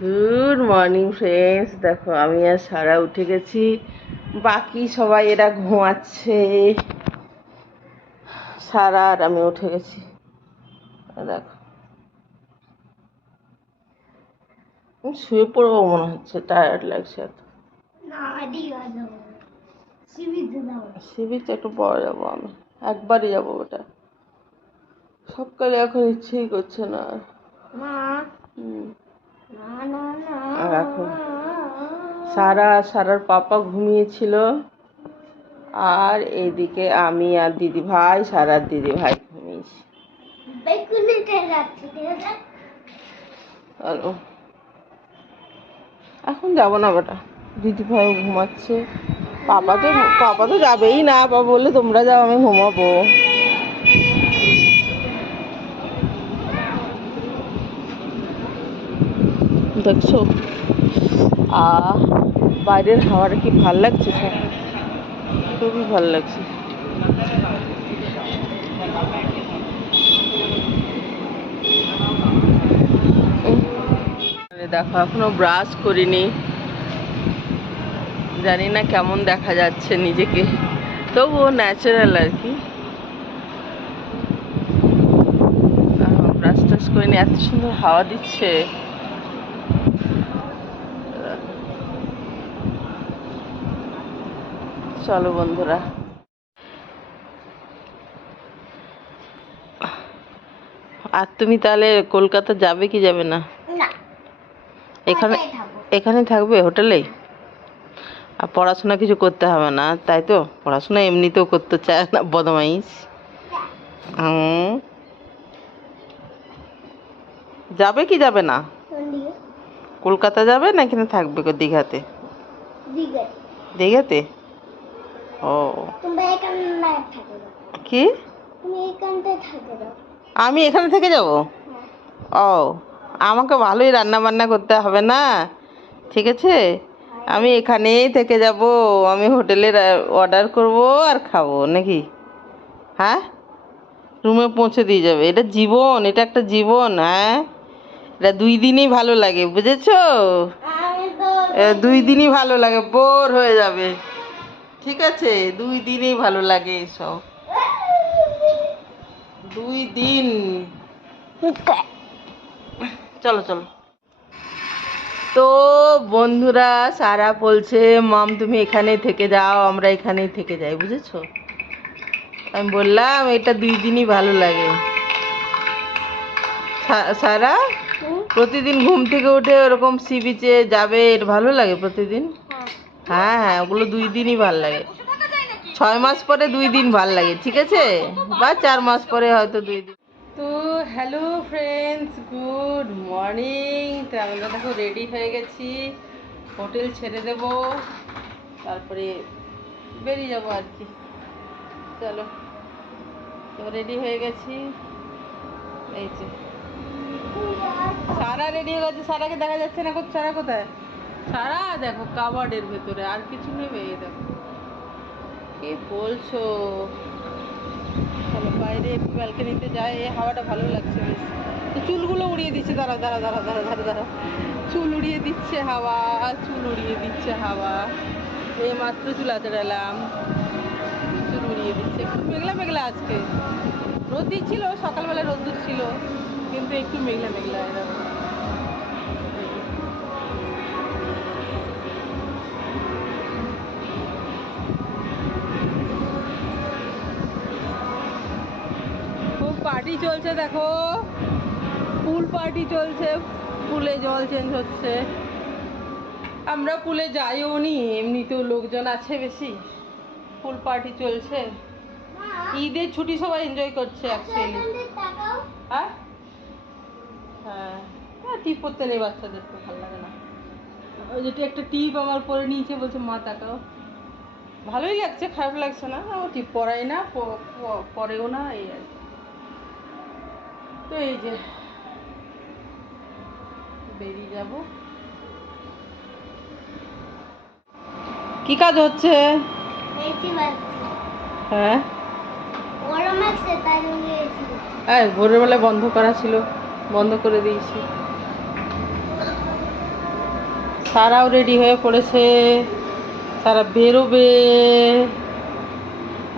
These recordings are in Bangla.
গুড মর্নিং ফ্রেন্ডস দেখো আমি আর সারা উঠে গেছি। বাকি সবাই এরা ঘুমাচ্ছে। সারা আর আমি উঠে গেছি। দেখো। শুয়ে পড়ব মনে হচ্ছে টায়ার্ড লাগছে এত। সি বিচ একটু পরে যাব আমি। একবারই যাব ওটা। সকালে এখন ইচ্ছেই করছে না আর। হুম। এখন সারা, সারার পাপা ঘুমিয়েছিল। আর এদিকে আমি আর দিদি ভাই সারার দিদি ভাই ঘুমিয়েছি। চলো এখন যাব না বেটা। দিদি ভাইও ঘুমাচ্ছে। পাপা তো পাপা তো যাবেই না। পাপা বললে তোমরা যাও, আমি ঘুমাবো। দেখছ? আহ বাইরের হাওয়াটা কি ভালো লাগছে স্যার? খুবই ভালো লাগছে। দেখো, এখনও ব্রাশ করিনি। জানি না কেমন দেখা যাচ্ছে নিজেকে। তবুও ন্যাচারাল আর কি। ব্রাশ টাশ করিনি, এত সুন্দর হাওয়া দিচ্ছে। চলো বন্ধুরা। আর তুমি তাহলে কলকাতা যাবে কি যাবে না? এখানে এখানে থাকবে হোটেলে? আর পড়াশোনা কিছু করতে হবে না তাই তো? পড়াশোনা এমনিতেও করতে চায় না বদমাইশ। হুম। যাবে কি যাবে না? কলকাতা যাবে না এখানে থাকবে দীঘাতে। দীঘাতে? ও। কি? আমি এখানে থেকে যাব? ও আমাকে ভালোই রান্না বান্না করতে হবে না? ঠিক আছে? আমি এখানেই থেকে যাব। আমি হোটেলে অর্ডার করব আর খাব নাকি? হ্যাঁ? রুমে পৌঁছে দিয়ে যাবে। এটা জীবন এটা একটা জীবন হ্যাঁ? এটা দুই দিনই ভালো লাগে বুঝেছ? দুই দিনই ভালো লাগে বোর হয়ে যাবে। ঠিক আছে দুই দিনই ভালো লাগে সব দুই দিন। চলো চলো। তো বন্ধুরা সারা বলছে মাম তুমি এখানে থেকে যাও আমরা এখানেই থেকে যাই বুঝেছ? আমি বললাম এটা দুই দিনই ভালো লাগে। সারা? প্রতিদিন ঘুম থেকে উঠে ওরকম সি বিচে যাবে এর ভালো লাগে প্রতিদিন? হ্যাঁ হ্যাঁ ওগুলো দুই দিনই ভালো লাগে। ছয় মাস পরে দুই দিন ভালো লাগে, ঠিক আছে? বা চার মাস পরে হয়তো দুই দিন। তো হ্যালো ফ্রেন্ডস গুড মর্নিং তো আমরা দেখো রেডি হয়ে গেছি। হোটেল ছেড়ে দেব। তারপরে বেরিয়ে যাব আর কি। চলো, তো রেডি হয়ে গেছি। এই যে। সারা রেডি হয়ে গেছে। সারাকে দেখা যাচ্ছে না কোথায় সারা কোথায়? সারা দেখো কাবার্ডের ভেতরে, আর কিছু নেবে? এই দেখো। কি বলছো? চলো বাইরে একটু ব্যালকনিতে যাই, এই হাওয়াটা ভালো লাগছে বেশ। চুলগুলো উড়িয়ে দিচ্ছে, দাঁড়া দাঁড়া দাঁড়া দাঁড়া দাঁড়া দাঁড়া। চুল উড়িয়ে দিচ্ছে হাওয়া, চুল উড়িয়ে দিচ্ছে হাওয়া। এই মাত্র চুল আঁচড়ালাম। চুল উড়িয়ে দিচ্ছে, একটু মেঘলা মেঘলা আজকে। রোদ্দির ছিল সকালবেলা রোদ্দুর ছিল কিন্তু একটু মেঘলা মেঘলা, এরকম। পার্টি চলছে, দেখো। পুল পার্টি চলছে পুলে জল চেঞ্জ হচ্ছে। আমরা পুলে যাইও নি, এমনিতেও লোকজন আছে বেশি। পুল পার্টি চলছে। ঈদের ছুটি সবাই এনজয় করছে অ্যাকচুয়ালি হ্যাঁ? হ্যাঁ। টিপ পরতে নেই বাচ্চাদের তো, ভালো লাগে না। ওই যেটা একটা টিপ আমার পরে নিয়েছে, বলছে, মা, তাকাও। ভালোই লাগছে, খারাপ লাগছে না, ও টিপ পরাই না পরেও না, এই আর কি। তো এই যে বেরিয়ে যাব। কি কাজ হচ্ছে? হ্যাঁ। হ্যাঁ ভোরের বেলায় বন্ধ করা ছিল বন্ধ করে দিয়েছি। সারাও রেডি হয়ে পড়েছে সারা বেরোবে।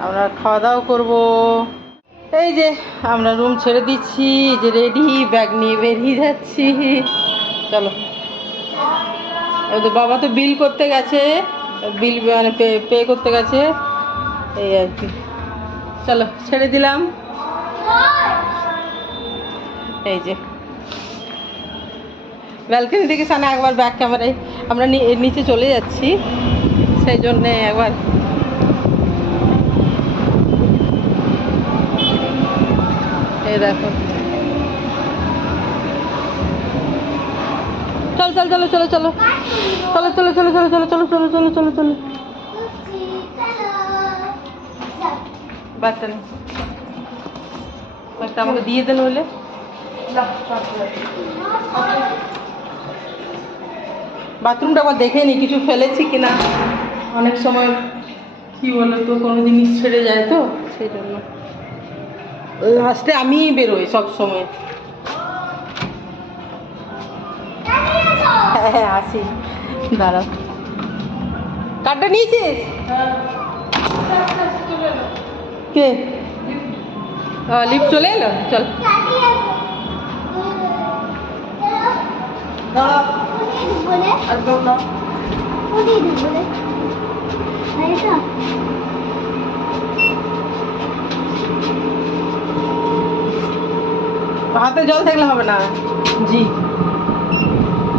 আমরা খাওয়া দাওয়া করব। এই যে, আমরা রুম ছেড়ে দিচ্ছি যে রেডি ব্যাগ নিয়ে বেরিয়ে যাচ্ছি। চলো। ওদের বাবা তো বিল করতে গেছে বিল মানে পে পে করতে গেছে। এই আর কি। চলো, ছেড়ে দিলাম। এই যে। ব্যালকনি থেকে সামনে একবার ব্যাক ক্যামেরায় আমরা নিচে চলে যাচ্ছি। সেই জন্যে একবার এই দেখো চল চল চলো চলো চলো চলো চলো চলো চলো চলো চলো চলো চলো চলো চলো ব্যাগটা নেই ব্যাগটা আমাকে দিয়ে দেন বলে বাথরুমটা একবার দেখে নি কিছু ফেলেছি কিনা অনেক সময় কি বলো তো কোনো জিনিস ছেড়ে যায় তো সেই জন্য লাস্টে আমিই বেরোই সব সময় হ্যাঁ আসি। দাঁড়াও। কার্ডটা নিয়েছিস? কে? লিফট চলে এলো? চল। কেউ না হাতে জল থাকলে হবে না। জি।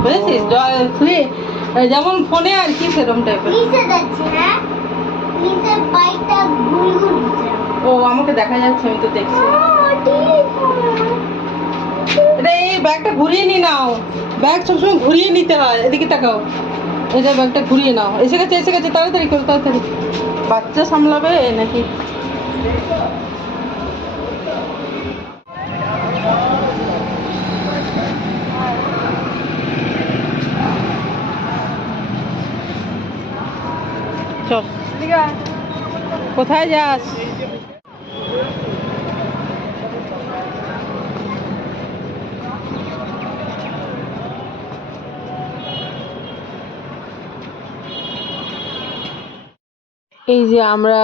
বুঝেছিস? জল খুলে যেমন ফোনে আর কি সেরকম টাইপের ও আমাকে দেখা যাচ্ছে আমি তো দেখছি। না। এটা এই ব্যাগটা ঘুরিয়ে নি নাও। ব্যাগ সবসময় ঘুরিয়ে নিতে হয় এদিকে তাকাও। এই যে ব্যাগটা ঘুরিয়ে নাও। এসে গেছে এসে গেছে তাড়াতাড়ি করো তাড়াতাড়ি। বাচ্চা সামলাবে নাকি? চল। কোথায় যাস? এই যে আমরা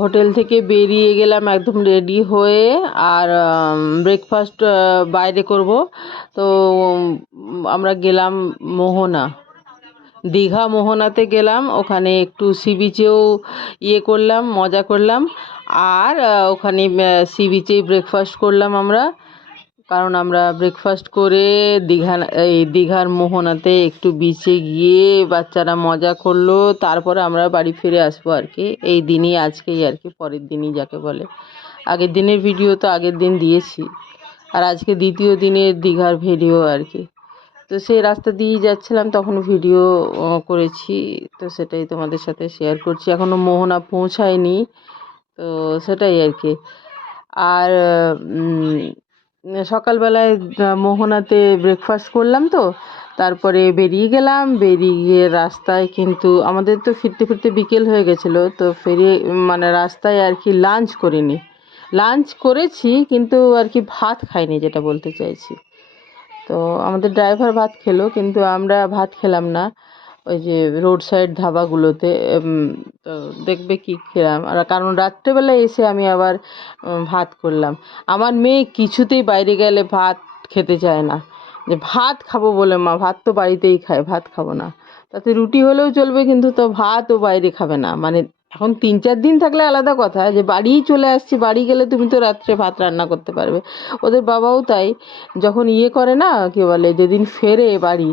হোটেল থেকে বেরিয়ে গেলাম একদম রেডি হয়ে আর ব্রেকফাস্ট বাইরে করব। তো আমরা গেলাম মোহনা। দীঘা মোহনাতে গেলাম, ওখানে একটু সি বিচেও ইয়ে করলাম, মজা করলাম, আর ওখানে সি বিচেই ব্রেকফাস্ট করলাম আমরা, কারণ আমরা ব্রেকফাস্ট করে দীঘা, এই দীঘার মোহনাতে একটু বিচে গিয়ে বাচ্চারা মজা করল, তারপরে আমরা বাড়ি ফিরে আসব আর কি, এই দিনই আজকেই আর কি, পরের দিনই যাকে বলে। আগের দিনের ভিডিও তো আগের দিন দিয়েছি, আর আজকে দ্বিতীয় দিনের দীঘার ভিডিও আর কি। তো সেই রাস্তা দিয়েই যাচ্ছিলাম, তখন ভিডিও করেছি। তো সেটাই তোমাদের সাথে শেয়ার করছি। এখনও মোহনা পৌঁছায়নি। তো সেটাই আর কি। আর সকালবেলায় মোহনাতে ব্রেকফাস্ট করলাম তো। তারপরে বেরিয়ে গেলাম। বেরিয়ে গিয়ে রাস্তায় কিন্তু আমাদের তো ফিরতে ফিরতে বিকেল হয়ে গেছিল। তো ফিরে মানে রাস্তায় আর কি লাঞ্চ করিনি। লাঞ্চ করেছি, কিন্তু আর কি ভাত খাইনি, যেটা বলতে চাইছি। তো আমাদের ড্রাইভার ভাত খেলো, কিন্তু আমরা ভাত খেলাম না। ওই যে রোড সাইড ধাবাগুলোতে তো দেখবে কি খেলাম। আর কারণ রাত্রেবেলা এসে আমি আবার ভাত করলাম। আমার মেয়ে কিছুতেই বাইরে গেলে ভাত খেতে চায় না। যে ভাত খাব বলে মা, ভাত তো বাড়িতেই খায়, ভাত খাব না। তাতে রুটি হলেও চলবে, কিন্তু তো ভাত ও বাইরে খাবে না। মানে এখন তিন চার দিন থাকলে আলাদা কথা, যে বাড়িই চলে আসছি, বাড়ি গেলে তুমি তো রাত্রে ভাত রান্না করতে পারবে। ওদের বাবাও তাই, যখন ইয়ে করে না, কি বলে, যেদিন ফেরে বাড়ি,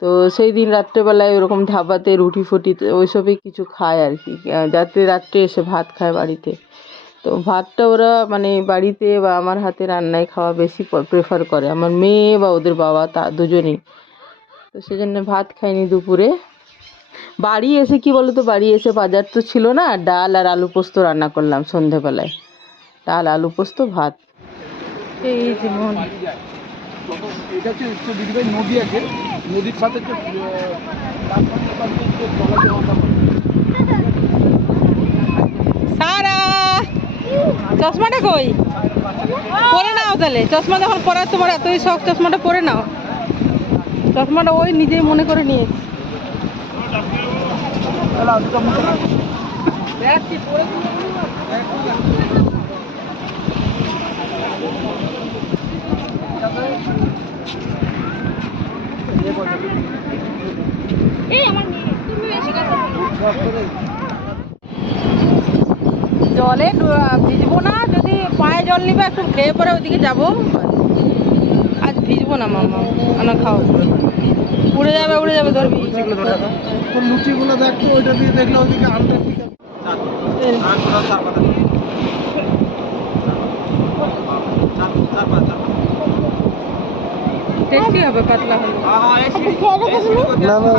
তো সেই দিন রাত্রেবেলায় ওরকম ধাবাতে রুটি ফুটি ওইসবই কিছু খায় আর কি। যাতে রাত্রে এসে ভাত খায় বাড়িতে। তো ভাতটা ওরা মানে বাড়িতে বা আমার হাতে রান্নায় খাওয়া বেশি প্রেফার করে। আমার মেয়ে বা ওদের বাবা তা, দুজনেই। তো সেজন্য ভাত খাইনি দুপুরে। বাড়ি এসে কি বলতো বাড়ি এসে বাজার তো ছিল না ডাল আর আলু পোস্ত রান্না করলাম সন্ধেবেলায়। ডাল আলু পোস্ত ভাত। এই যেমন এটা হচ্ছে হচ্ছে দিদিভাই নদী আছে নদীর সাথে। সারা! চশমাটা কই? পরে নাও তাহলে। চশমা যখন পরার তোমার এতই শখ চশমাটা পরে নাও। চশমাটা ওই নিজেই মনে করে নিয়ে এসেছে। তাহলে দুটো মুখে রাখ। জলে ভিজবো না, যদি পায়ে জল নিবে, একটু খেয়ে পরে ওইদিকে যাব। আজ ভিজবো না মামা না খাও উড়ে যাবে উড়ে যাবে, ধরবি। লুচিগুলো দেখ ওইটা দিয়ে দেখলে ওইদিকে আলটা ঠিক আছে টেস্টি হবে পাতলা হলে না না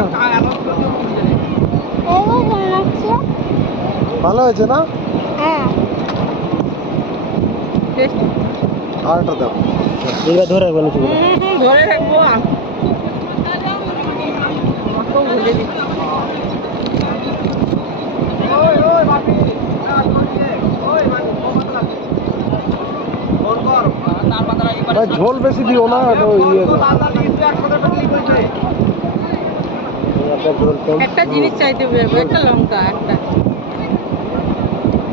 ভালো হয়েছে না? টেস্টি আরেকটা দাও। ধরে রাখব আমাকেও ভুলে দিচ্ছি ভাই ঝোল বেশি দিও না ইয়ে একটা জিনিস চাইতে হবে একটা লঙ্কা একটা।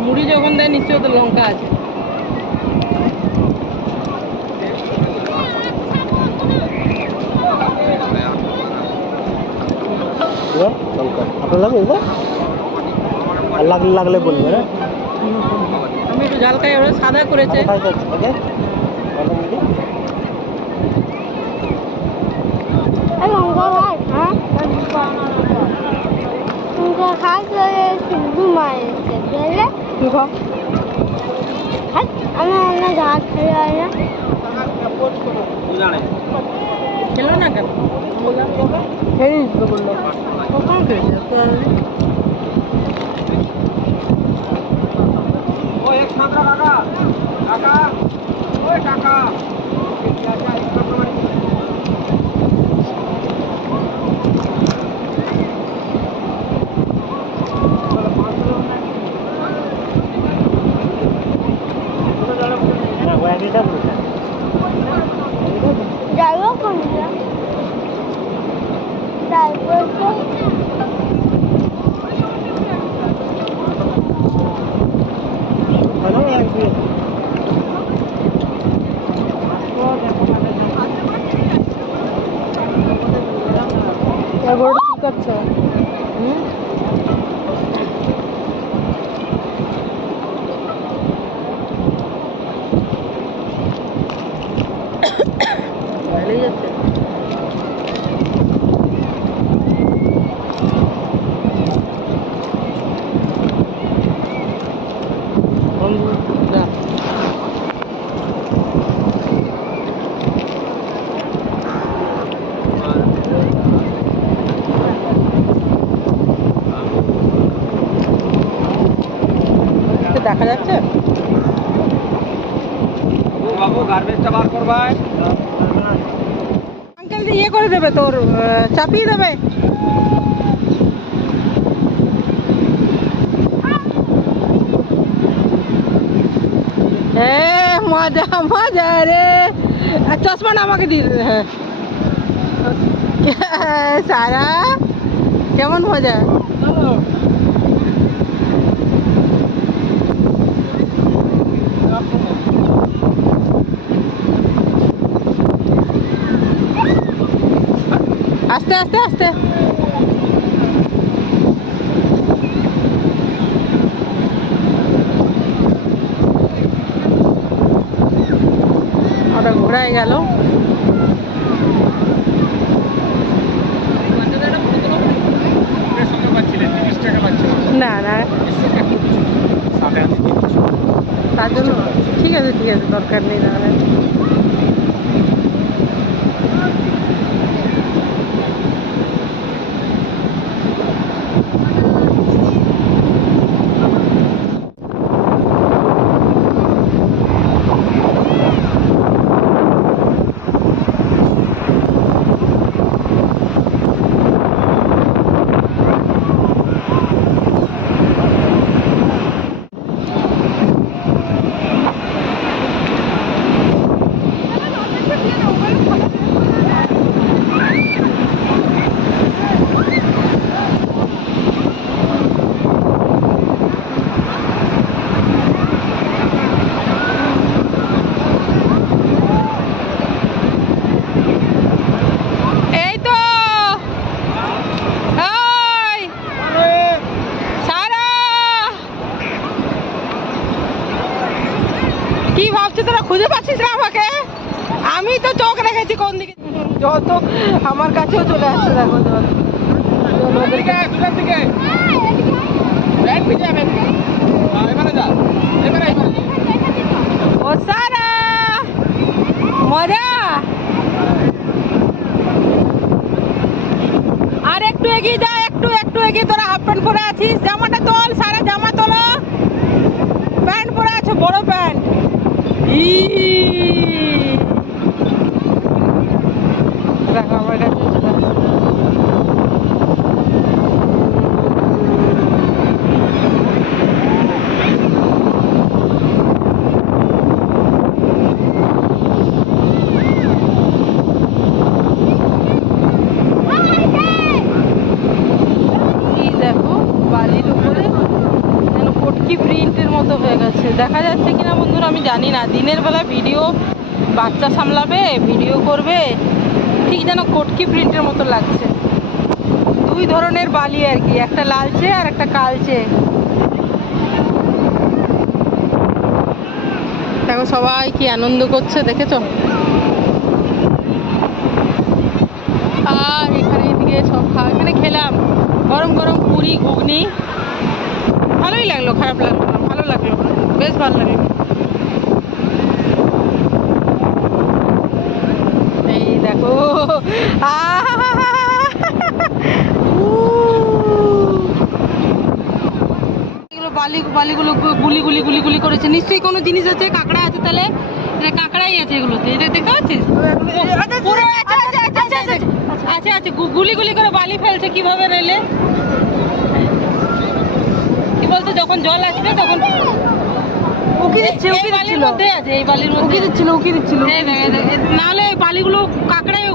মুড়ি যখন দেয় নিশ্চয় তো লঙ্কা আছে। আপনার লাগে এটা লাগলে লাগলে বলবে হ্যাঁ? আমি একটু ঝাল খাই ওরা সাদা করেছে তুই খাও খেলো না কেন খেয়ে নিস তো বলল কখন খেয়েছে তো যাইবো কোনটা তারপর তো এগারোটা চুলকাচ্ছে হুম ভালোই যাচ্ছে না তো দেখা যাচ্ছে বাবু গার্বেজটা বার করবাই আঙ্কেল ইয়ে করে দেবে তোর চাপিয়ে দেবে? মজা মজা রে। আর চশমাটা আমাকে দিয়ে হ্যাঁ। সারা কেমন মজা? আস্তে আস্তে আস্তে। ওটা ঘোরায় গেল। না না। তার জন্য ঠিক আছে ঠিক আছে, দরকার নেই তাহলে। এগিয়ে যা, একটু একটু এগিয়ে তোরা হাফ প্যান্ট পরে আছিস। জামাটা তোল, সারা জামা তোলো। প্যান্ট পরে আছে, বড় প্যান্ট। ই। দেখো চলে আসছে। এই দেখো বালির উপরে যেন পটকি প্রিন্টের গেছে দেখা যাচ্ছে কিনা বন্ধুরা, আমি জানি না। দিনের বেলা ভিডিও বাচ্চা সামলাবে, ভিডিও করবে, ঠিক যেন কটকি প্রিন্টের মতো লাগছে। দুই ধরনের বালি আর কি, একটা লালচে আর একটা কালচে। দেখো সবাই কি আনন্দ করছে, দেখেছ? আর এখানে এদিকে সব খাওয়া এখানে খেলাম। গরম গরম পুরি, ঘুগনি। ভালোই লাগল, খারাপ লাগল বেশ ভালো লাগল এই দেখো। বালি, বালিগুলো গুলি গুলি গুলি গুলি করেছে। নিশ্চয়ই কোনো জিনিস আছে, কাঁকড়া আছে তাহলে? এটা কাঁকড়াই আছে এগুলোতে। এটা দেখতে পাচ্ছিস? আছে আছে আছে আছে গু- গুলি গুলি করে বালি ফেলছে কীভাবে রেলে? কি বলতো, যখন জল আসবে তখন উকি দিচ্ছে উকি বালির মধ্যে আছে এই বালির মধ্যে উকি দিচ্ছিল উকি দিচ্ছিল। নাহলে এই বালিগুলো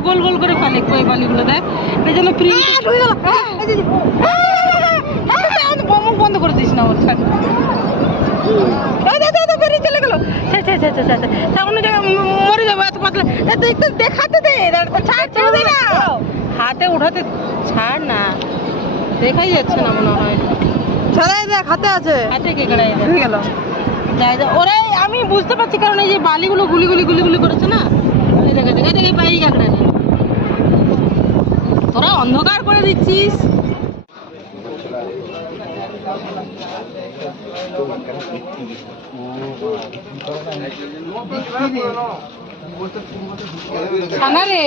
গোল গোল করে ফেলে এই বালিগুলো দেখ। এই জন্য প্রিন্ট মুখ বন্ধ করে দিস না ওর চলে গেল। মরে যাব এত পাতলা। একটু দেখাতে দে ছাড় ছেড়ে। দে না হাতে উঠাতে ছাড় না। দেখাই যাচ্ছে না মনে হয়। ছাড়াই দেখ হাতে আছে। হাতে কে গেল। ওরাই আমি বুঝতে পারছি কারণ এই যে বালিগুলো গুলি গুলি গুলি গুলি করেছে না? দেখে দেখে পাই তোরা অন্ধকার করে দিচ্ছিস। ছানা রে।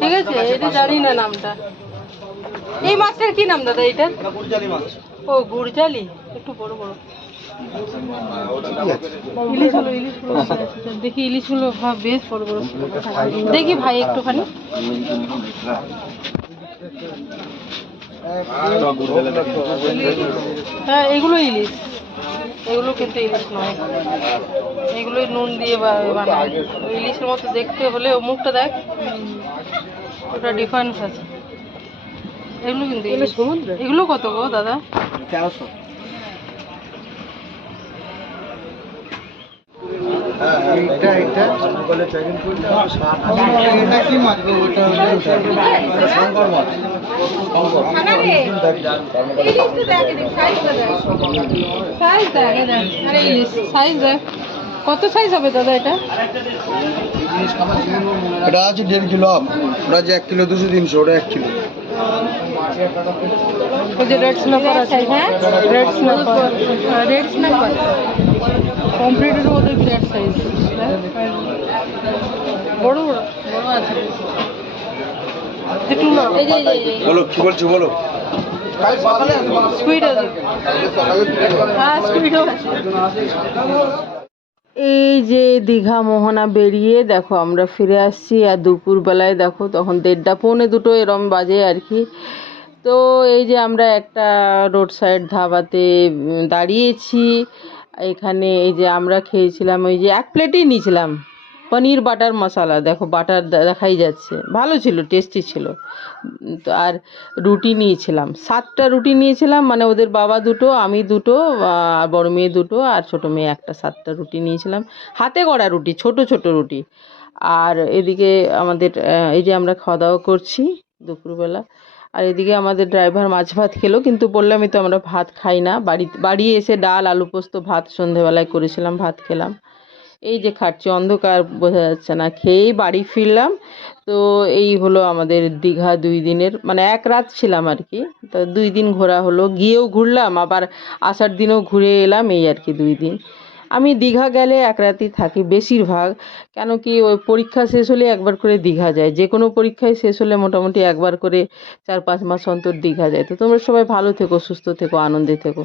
ঠিক আছে এটা জানি না নামটা। এই মাছটার কি নাম দাদা এটা? মাছ। ও গুড়জালি? একটু বড় বড়। ইলিশ হলো ইলিশ হলো দেখি ইলিশ হলো হ্যাঁ বেশ বড় বড়। দেখি ভাই একটুখানি। হ্যাঁ এগুলো ইলিশ। এগুলো কিন্তু ইলিশ নয়। এগুলো নুন দিয়ে বা- বানায়। ইলিশের মতো দেখতে হলে মুখটা দেখ। ওটা ডিফারেন্স আছে। এগুলো কিন্তু এগুলো কত গো দাদা? তেরোশো। এটা কি মাছ গো? ওটা শঙ্কর মাছ। সাইজ দেখ আরে সাইজ দেখ কত সাইজ হবে দাদা এটা? এটা আছে দেড় কিলো আপ ওটা যে এক কিলো দুশো তিনশো ওটা এক কিলো। ওই যে রেড স্ন্যাপার আছে হ্যাঁ? রেড স্ন্যাপার রেড স্ন্যাপার কমপ্লিটের ওদের সাইজ বড় বড় বড় আছে। একটু না এই যে এই যে, বলো কি বলছো বলো? হ্যাঁ এই যে দীঘা মোহনা বেরিয়ে দেখো আমরা ফিরে আসছি আর দুপুরবেলায় দেখো তখন দেড়টা পৌনে দুটো এরম বাজে আর কি। তো এই যে আমরা একটা রোড সাইড ধাবাতে দাঁড়িয়েছি। এখানে এই যে আমরা খেয়েছিলাম, ওই যে এক প্লেটই নিয়েছিলাম। পনির, বাটার মশলা। দেখো, বাটার দেখাই যাচ্ছে। ভালো ছিল টেস্টি ছিল। তো আর রুটি নিয়েছিলাম। সাতটা রুটি নিয়েছিলাম মানে ওদের বাবা দুটো, আমি দুটো আর বড় মেয়ে দুটো, আর ছোট মেয়ে একটা সাতটা রুটি নিয়েছিলাম। হাতে গড়া রুটি, ছোট ছোট রুটি। আর এদিকে আমাদের এই যে আমরা খাওয়া দাওয়া করছি দুপুরবেলা। আর এদিকে আমাদের ড্রাইভার মাছ ভাত খেলো, কিন্তু বললামই তো আমরা ভাত খাই না। বাড়ি বাড়ি এসে ডাল, আলু পোস্ত, ভাত সন্ধেবেলায় করেছিলাম, ভাত খেলাম। এই যে খাচ্ছি অন্ধকার বোঝা যাচ্ছে না। খেয়েই বাড়ি ফিরলাম। তো এই হলো আমাদের দীঘা দুই দিনের মানে এক রাত ছিলাম আর কি। তো দুই দিন ঘোরা হলো, গিয়েও ঘুরলাম, আবার আসার দিনেও ঘুরে এলাম এই আর কি দুই দিন। আমি দীঘা গেলে এক রাতি থাকি বেশিরভাগ, কেন কি ওই পরীক্ষা শেষ হলে একবার করে দীঘা যায়। যে কোনো পরীক্ষায় শেষ হলে মোটামুটি একবার করে চার পাঁচ মাস অন্তর দীঘা যায়। তো তোমরা সবাই ভালো থেকো, সুস্থ থেকো, আনন্দে থেকো।